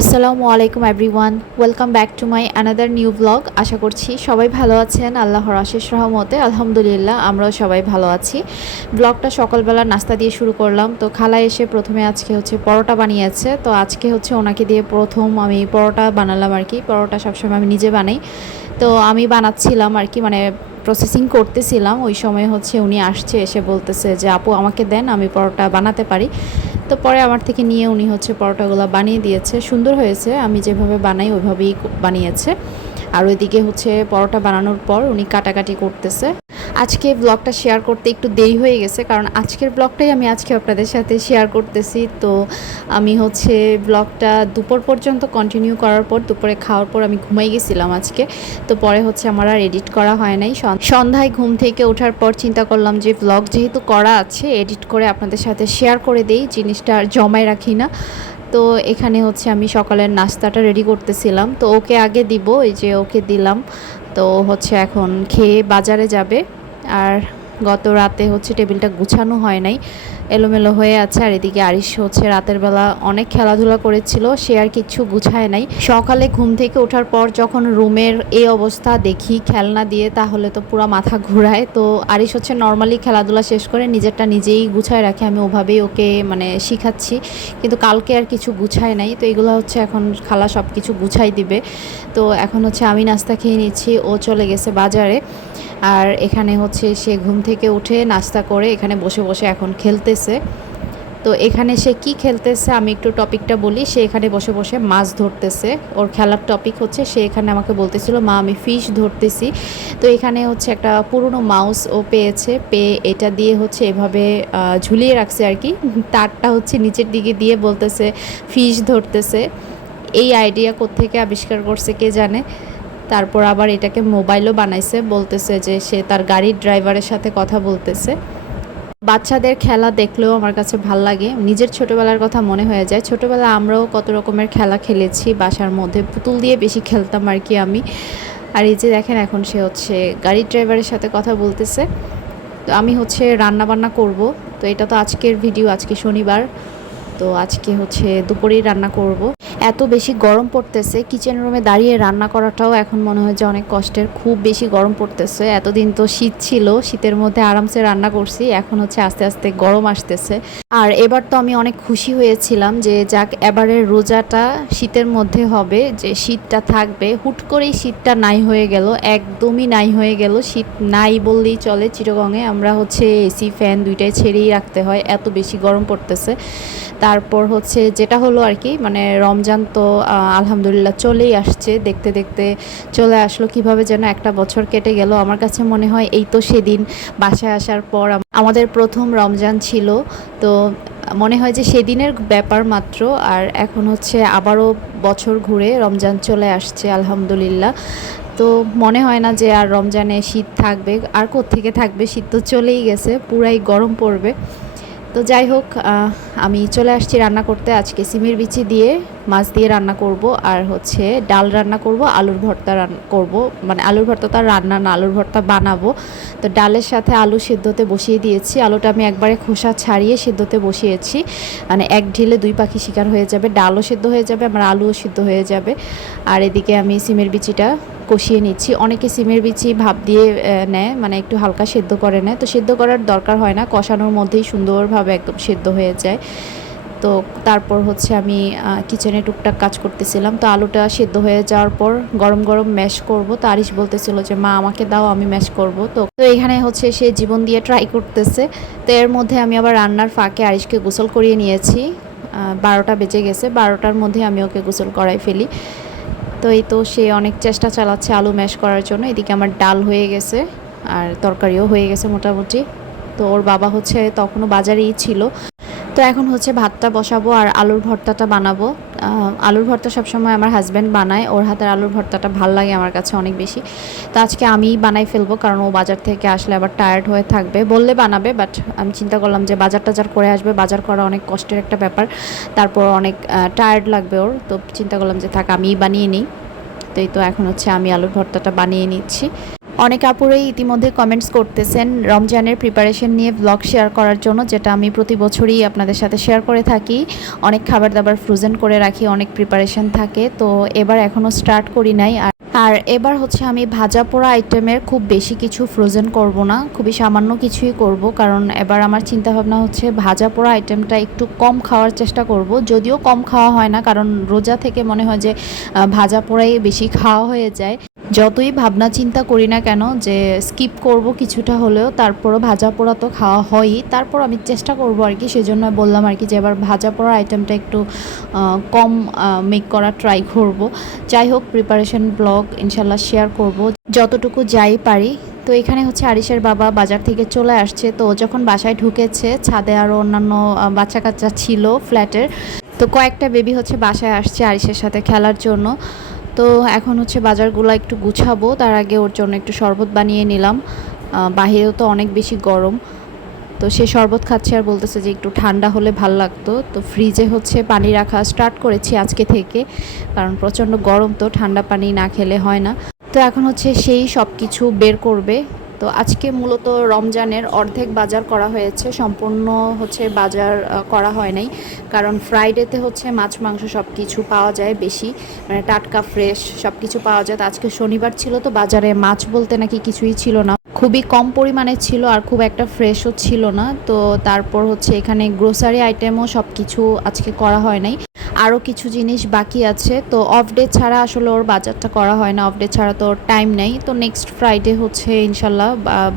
আসসালামু আলাইকুম everyone welcome back to my another new blog আশা করছি সবাই ভালো আছেন। আল্লাহর আশেষ রহমতে, আলহামদুলিল্লাহ, আমরাও সবাই ভালো আছি। ব্লগটা সকালবেলা নাস্তা দিয়ে শুরু করলাম। তো খালা এসে প্রথমে আজকে হচ্ছে পরোটা বানিয়েছে। তো আজকে হচ্ছে ওনাকে দিয়ে প্রথম আমি পরোটা বানালাম আর কি। পরোটা সবসময় আমি নিজে বানাই। তো আমি বানাচ্ছিলাম আর কি মানে প্রসেসিং করতেছিলাম, ওই সময় হচ্ছে উনি আসছে, এসে বলতেছে যে, আপু, আমাকে দেন, আমি পরোটা বানাতে পারি। তো পরে আমার থেকে নিয়ে উনি হচ্ছে পরোটাগুলো বানিয়ে দিয়েছে। সুন্দর হয়েছে, আমি যেভাবে বানাই, ওইভাবেই বানিয়েছে। আর ওইদিকে হচ্ছে পরোটা বানানোর পর উনি কাটাকাটি করতেছে। আজকে ব্লগটা শেয়ার করতে একটু দেরি হয়ে গেছে, কারণ আজকের ব্লগটাই আমি আজকে আপনাদের সাথে শেয়ার করতেছি। তো আমি হচ্ছে ব্লগটা দুপুর পর্যন্ত কন্টিনিউ করার পর, দুপুরে খাওয়ার পর আমি ঘুমাই গেছিলাম আজকে। তো পরে হচ্ছে আমার আর এডিট করা হয় নাই। সন্ধ্যায় ঘুম থেকে ওঠার পর চিন্তা করলাম যে ব্লগ যেহেতু করা আছে এডিট করে আপনাদের সাথে শেয়ার করে দেই, জিনিসটা আর জমায় রাখি না। তো এখানে হচ্ছে আমি সকালের নাস্তাটা রেডি করতেছিলাম। তো ওকে আগে দিব, এই যে ওকে দিলাম। তো হচ্ছে এখন খেয়ে বাজারে যাবে। আর গত রাতে হচ্ছে টেবিলটা গুছানো হয় নাই, এলোমেলো হয়ে আছে। আর এদিকে আরিশ হচ্ছে রাতের বেলা অনেক খেলাধুলা করেছিল, সে আর কিচ্ছু গুছায় নাই। সকালে ঘুম থেকে ওঠার পর যখন রুমের এই অবস্থা দেখি খেলনা দিয়ে, তাহলে তো পুরো মাথা ঘোরায়। তো আরিশ হচ্ছে নর্মালি খেলাধুলা শেষ করে নিজেরটা নিজেই গুছায় রাখে, আমি ওভাবেই ওকে মানে শিখাচ্ছি। কিন্তু কালকে আর কিছু গুছায় নাই, তো এগুলো হচ্ছে এখন খালা সব কিছু গুছাই দিবে। তো এখন হচ্ছে আমি নাস্তা খেয়ে নিচ্ছি, ও চলে গেছে বাজারে। আর এখানে হচ্ছে সে ঘুম থেকে উঠে নাস্তা করে এখানে বসে বসে এখন খেলতেছে। তো এখানে সে কি খেলতেছে আমি একটু টপিকটা বলি। সে এখানে বসে বসে মাছ ধরতেছে। ওর খেলার টপিক হচ্ছে সে এখানে আমাকে বলতেছিল, মা, আমি ফিশ ধরতেছি। তো এখানে হচ্ছে একটা পুরনো মাউস ও পেয়েছে। পেয়ে এটা দিয়ে হচ্ছে এভাবে ঝুলিয়ে রাখছে আর কি। তারটা হচ্ছে নিচের দিকে দিয়ে বলতেছে ফিশ ধরতেছে। এই আইডিয়া কোত্থেকে আবিষ্কার করছে কে জানে? তারপর আবার এটাকে মোবাইলও বানাইছে, বলতেছে যে সে তার গাড়ির ড্রাইভারের সাথে কথা বলতেছে। বাচ্চাদের খেলা দেখলেও আমার কাছে ভালো লাগে। নিজের ছোটবেলার কথা মনে হয়ে যায়। ছোটবেলা আমরাও কত রকমের খেলা খেলেছি, বাসার মধ্যে পুতুল দিয়ে বেশি খেলতাম আর কি আমি। আর এই যে দেখেন এখন সে হচ্ছে গাড়ির ড্রাইভারের সাথে কথা বলতেছে। তো আমি হচ্ছে রান্না বান্না করব। তো এটা তো আজকের ভিডিও, আজকে শনিবার। তো আজকে হচ্ছে দুপুরেই রান্না করব। এত বেশি গরম পড়তেছে কিচেন রুমে দাঁড়িয়ে রান্না করাটাও এখন মনে হয় যে অনেক কষ্টের, খুব বেশি গরম পড়তেছে। এতদিন তো শীত ছিল, শীতের মধ্যে আরামসে রান্না করছি, এখন হচ্ছে আস্তে আস্তে গরম আসতেছে। আর এবার তো আমি অনেক খুশি হয়েছিলাম যে যাক, এবারের রোজাটা শীতের মধ্যে হবে, যে শীতটা থাকবে। হুট করেই শীতটা নাই হয়ে গেল, একদমই নাই হয়ে গেল। শীত নাই বললেই চলে চিরগঙে আমরা হচ্ছে এসি, ফ্যান দুইটাই ছেড়েই রাখতে হয়, এত বেশি গরম পড়তেছে। তারপর হচ্ছে যেটা হলো আর কি মানে রমজান তো আলহামদুলিল্লাহ চলেই আসছে। দেখতে দেখতে চলে আসলো কীভাবে যেন একটা বছর কেটে গেল। আমার কাছে মনে হয় এই তো সেদিন বাসায় আসার পর আমাদের প্রথম রমজান ছিল। তো মনে হয় যে সেদিনের ব্যাপার মাত্র। আর এখন হচ্ছে আবারও বছর ঘুরে রমজান চলে আসছে, আলহামদুলিল্লাহ। তো মনে হয় না যে আর রমজানে শীত থাকবে। আর থেকে থাকবে? শীত তো চলেই গেছে, পুরাই গরম পড়বে। তো যাই হোক আমি চলে আসছি রান্না করতে। আজকে সিমের বিচি দিয়ে মাছ দিয়ে রান্না করব আর হচ্ছে ডাল রান্না করব, আলুর ভর্তা করব। মানে আলুর ভর্তা তো রান্না না, আলুর ভর্তা বানাবো। তো ডালের সাথে আলু সিদ্ধতে বসিয়ে দিয়েছি। আলুটা আমি একবারে খোসা ছাড়িয়ে সিদ্ধতে বসিয়েছি। মানে এক ঢিলে দুই পাখি শিকার হয়ে যাবে, ডালও সিদ্ধ হয়ে যাবে, আমার আলুও সিদ্ধ হয়ে যাবে। আর এদিকে আমি সিমের বিচিটা কষিয়ে নিচ্ছি। অনেকে সিমের বিচি, ভাপ দিয়ে নেয় মানে একটু হালকা সেদ্ধ করে নেয়। তো সেদ্ধ করার দরকার হয় না, কষানোর মধ্যেই সুন্দরভাবে একদম সেদ্ধ হয়ে যায়। তো তারপর হচ্ছে আমি কিচেনে টুকটাক কাজ করতেছিলাম। তো আলুটা সেদ্ধ হয়ে যাওয়ার পর গরম গরম ম্যাশ করব। তো আরিশ বলতেছিল যে, মা, আমাকে দাও, আমি ম্যাশ করব। তো তো এখানে হচ্ছে সে জীবন দিয়ে ট্রাই করতেছে। তো এর মধ্যে আমি আবার রান্নার ফাঁকে আরিশকে গোসল করিয়ে নিয়েছি। বারোটা বেজে গেছে। বারোটার মধ্যে আমি ওকে গোসল করাই ফেলি। তো এই তো সে অনেক চেষ্টা চালাচ্ছে আলু ম্যাশ করার জন্য। এদিকে আমার ডাল হয়ে গেছে আর তরকারিও হয়ে গেছে মোটামুটি। তো ওর বাবা হচ্ছে তখনও বাজারেই ছিল। তো এখন হচ্ছে ভাতটা বসাবো আর আলুর ভর্তাটা বানাবো। আলুর ভর্তা সবসময় আমার হাজব্যান্ড বানায়। ওর হাতের আলুর ভর্তাটা ভালো লাগে আমার কাছে অনেক বেশি। তো আজকে আমিই বানাই ফেলব কারণ ও বাজার থেকে আসলে আবার টায়ার্ড হয়ে থাকবে। বললে বানাবে বাট আমি চিন্তা করলাম যে বাজার টাজার করে আসবে। বাজার করা অনেক কষ্টের একটা ব্যাপার। তারপর অনেক টায়ার্ড লাগবে ওর। তো চিন্তা করলাম যে থাক আমিই বানিয়ে নিই। তো এই তো এখন হচ্ছে আমি আলুর ভর্তাটা বানিয়ে নিচ্ছি। অনেক আপুরেই ইতিমধ্যে কমেন্টস করতেছেন রমজানের প্রিপারেশন নিয়ে ব্লগ শেয়ার করার জন্য, যেটা আমি প্রতি বছরই আপনাদের সাথে শেয়ার করে থাকি। অনেক খাবার দাবার ফ্রোজেন করে রাখি, অনেক প্রিপারেশন থাকে। তো এবার এখনও স্টার্ট করি নাই। আর আর এবার হচ্ছে আমি ভাজা পোড়া আইটেমের খুব বেশি কিছু ফ্রোজেন করব না। খুবই সামান্য কিছুই করব, কারণ এবার আমার চিন্তা ভাবনা হচ্ছে ভাজা পোড়া আইটেমটা একটু কম খাওয়ার চেষ্টা করব। যদিও কম খাওয়া হয় না, কারণ রোজা থেকে মনে হয় যে ভাজা পোড়াই বেশি খাওয়া হয়ে যায়। যতই ভাবনা চিন্তা করি না কেন যে স্কিপ করব কিছুটা হলেও, তারপরও ভাজা পোড়া তো খাওয়া হয়ই। তারপর আমি চেষ্টা করব আর কি, সেজন্য বললাম আর কি যে এবার ভাজা পোড়া আইটেমটা একটু কম মেক করা ট্রাই করব। যাই হোক প্রিপারেশন ব্লগ ইনশাল্লাহ শেয়ার করব, যতটুকু যাই পারি। তো এখানে হচ্ছে আরিশের বাবা বাজার থেকে চলে আসছে। তো যখন বাসায় ঢুকেছে, ছাদে আরও অন্যান্য বাচ্চা কাচ্চা ছিল ফ্ল্যাটের তো কয়েকটা বেবি হচ্ছে বাসায় আসছে আরিশের সাথে খেলার জন্য। তো এখন হচ্ছে বাজারগুলো একটু গুছাবো। তার আগে ওর জন্য একটু শরবত বানিয়ে নিলাম। বাহিরেও তো অনেক বেশি গরম। তো সে শরবত খাচ্ছে আর বলতেছে যে একটু ঠান্ডা হলে ভালো লাগতো। তো ফ্রিজে হচ্ছে পানি রাখা স্টার্ট করেছি আজকে থেকে। কারণ প্রচণ্ড গরম তো, ঠান্ডা পানি না খেলে হয় না। তো এখন হচ্ছে সেই সব কিছু বের করবে। তো আজকে মূলত রমজানের অর্ধেক বাজার করা হয়েছে, সম্পূর্ণ হচ্ছে বাজার করা হয় নাই। কারণ ফ্রাইডেতে হচ্ছে মাছ, মাংস সব কিছু পাওয়া যায় বেশি মানে টাটকা ফ্রেশ সব কিছু পাওয়া যায়। আজকে শনিবার ছিল তো বাজারে মাছ বলতে নাকি কিছুই ছিল না। খুবই কম পরিমাণে ছিল আর খুব একটা ফ্রেশও ছিল না। তো তারপর হচ্ছে এখানে গ্রোসারি আইটেমও সব কিছু আজকে করা হয় নাই। আরও কিছু জিনিস বাকি আছে। তো অফ ডে ছাড়া আসলে ওর বাজারটা করা হয় না। অফ ডে ছাড়া তো ওর টাইম নেই। তো নেক্সট ফ্রাইডে হচ্ছে ইনশাল্লাহ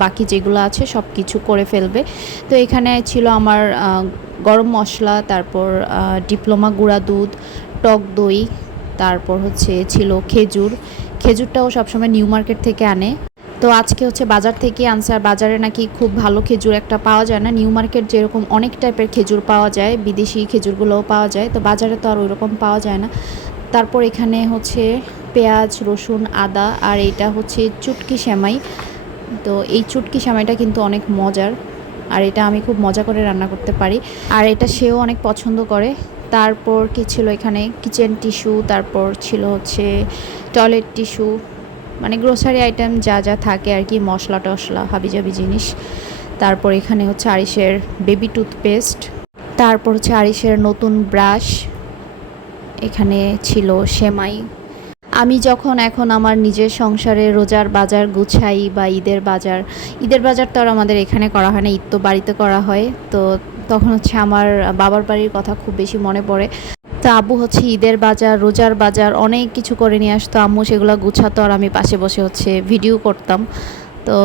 বাকি যেগুলো আছে সব কিছু করে ফেলবে। তো এখানে ছিল আমার গরম মশলা, তারপর ডিপ্লোমা গুঁড়া দুধ, টক দই, তারপর হচ্ছে ছিল খেজুর। খেজুরটাও সবসময় নিউ মার্কেট থেকে আনে। তো আজকে হচ্ছে বাজার থেকে আনসার বাজারে নাকি খুব ভালো খেজুর একটা পাওয়া যায় না। নিউ মার্কেট যেরকম অনেক টাইপের খেজুর পাওয়া যায়, বিদেশি খেজুরগুলোও পাওয়া যায়, তো বাজারে তো আর ওইরকম পাওয়া যায় না। তারপর এখানে হচ্ছে পেঁয়াজ, রসুন, আদা, আর এটা হচ্ছে চুটকি সেমাই। তো এই চুটকি সেমাইটা কিন্তু অনেক মজার, আর এটা আমি খুব মজা করে রান্না করতে পারি। আর এটা সেও অনেক পছন্দ করে। তারপর কি ছিল এখানে? কিচেন টিস্যু তারপর ছিল হচ্ছে টয়লেট টিস্যু মানে গ্রোসারি আইটেম যা যা থাকে আর কি, মশলা টশলা, হাবিজাবি জিনিস। তারপর এখানে হচ্ছে আরিসের বেবি টুথপেস্ট তারপর হচ্ছে আরিসের নতুন ব্রাশ এখানে ছিল সেমাই। আমি যখন এখন আমার নিজের সংসারে রোজার বাজার গুছাই বা ঈদের বাজার ঈদের বাজার তো আর আমাদের এখানে করা হয় না, ঈদ তো বাড়িতে করা হয়। তো তখন হচ্ছে আমার বাবার বাড়ির কথা খুব বেশি মনে পড়ে। তো আব্বু হচ্ছে ঈদের বাজার, রোজার বাজার, অনেক কিছু করে নিয়ে আসতো। আম্মু সেগুলো গুছাতো আর আমি পাশে বসে হচ্ছে ভিডিও করতাম। তো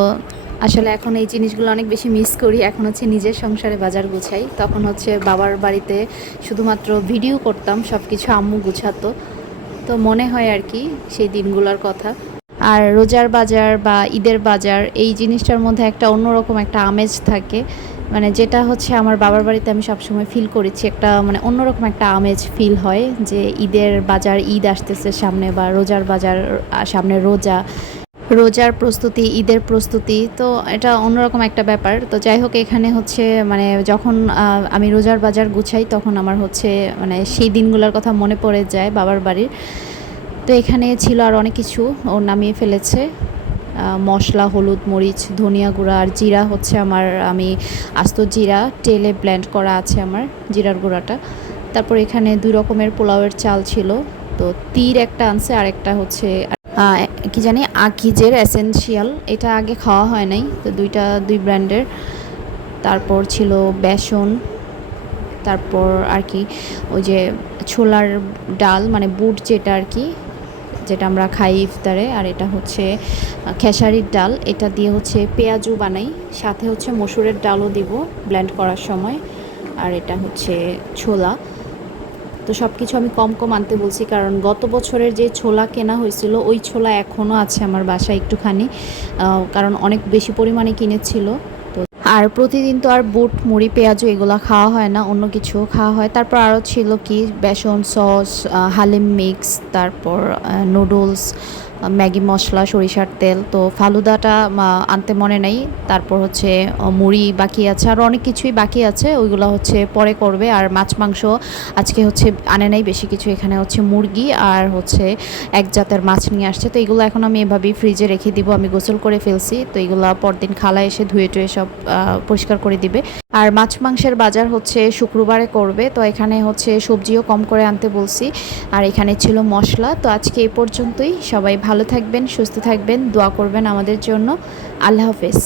আসলে এখন এই জিনিসগুলো অনেক বেশি মিস করি। এখন হচ্ছে নিজের সংসারে বাজার গুছাই। তখন হচ্ছে বাবার বাড়িতে শুধুমাত্র ভিডিও করতাম সব কিছু আম্মু গুছাতো। তো মনে হয় আর কি সেই দিনগুলোর কথা। আর রোজার বাজার বা ঈদের বাজার, এই জিনিসটার মধ্যে একটা অন্যরকম একটা আমেজ থাকে। মানে যেটা হচ্ছে আমার বাবার বাড়িতে আমি সবসময় ফিল করেছি একটা মানে অন্যরকম একটা আমেজ ফিল হয় যে ঈদের বাজার, ঈদ আসতেছে সামনে বা রোজার বাজার সামনে রোজা। রোজার প্রস্তুতি, ঈদের প্রস্তুতি, তো এটা অন্যরকম একটা ব্যাপার। তো যাই হোক, এখানে হচ্ছে মানে যখন আমি রোজার বাজার গুছাই, তখন আমার হচ্ছে মানে সেই দিনগুলোর কথা মনে পড়ে যায় বাবার বাড়ির। তো এখানে ছিল আর অনেক কিছু ও নামিয়ে ফেলেছে। মশলা, হলুদ, মরিচ, ধনিয়া গুঁড়া আর জিরা হচ্ছে আমার, আমি আস্ত জিরা, তেলে ব্ল্যান্ড করা আছে আমার জিরার গুঁড়াটা। তারপর এখানে দুই রকমের পোলাওয়ের চাল ছিল। তো তীর একটা আনছে আর একটা হচ্ছে কি জানি, আকিজের এসেনশিয়াল এটা আগে খাওয়া হয় নাই, তো দুইটা, দুই ব্র্যান্ডের। তারপর ছিল বেসন, তারপর আর কি, ওই যে ছোলার ডাল মানে বুট যেটা আর কি যেটা আমরা খাই ইফতারে, আর এটা হচ্ছে খেসারির ডাল। এটা দিয়ে হচ্ছে পেঁয়াজু বানাই, সাথে হচ্ছে মসুরের ডালও দিব ব্ল্যান্ড করার সময়। আর এটা হচ্ছে ছোলা। তো সব কিছু আমি কম কম আনতে বলছি, কারণ গত বছরের যে ছোলা কেনা হয়েছিল, ওই ছোলা এখনও আছে আমার বাসায় একটুখানি। কারণ অনেক বেশি পরিমাণে কিনেছিল। আর প্রতিদিন তো আর বুট, মুড়ি পেঁয়াজও এগুলো খাওয়া হয় না, অন্য কিছু খাওয়া হয়। তারপর আরও ছিল কি? বেসন, সস হালিম মিক্স, তারপর নুডলস ম্যাগি মশলা, সরিষার তেল, তো ফালুদাটা আনতে মনে নেই। তারপর হচ্ছে মুড়ি বাকি আছে, আর অনেক কিছুই বাকি আছে, ওইগুলো হচ্ছে পরে করবে। আর মাছ, মাংস আজকে হচ্ছে আনে নাই, বেশি কিছু এখানে হচ্ছে মুরগি আর হচ্ছে এক জাতের মাছ নিয়ে আসছে। তো এগুলো এখন আমি এভাবেই ফ্রিজে রেখে দিব, আমি গোসল করে ফেলছি। তো এগুলো পরদিন খালা এসে ধুয়ে টুয়ে সব পরিষ্কার করে দিবে। আর মাছ মাংসের বাজার হচ্ছে শুক্রবারে করবে, তো এখানে হচ্ছে সবজিও কম করে আনতে বলছি, আর এখানে ছিল মশলা, তো আজকে এই পর্যন্তই। সবাই ভালো থাকবেন, সুস্থ থাকবেন, দোয়া করবেন আমাদের জন্য। আল্লাহ হাফেজ।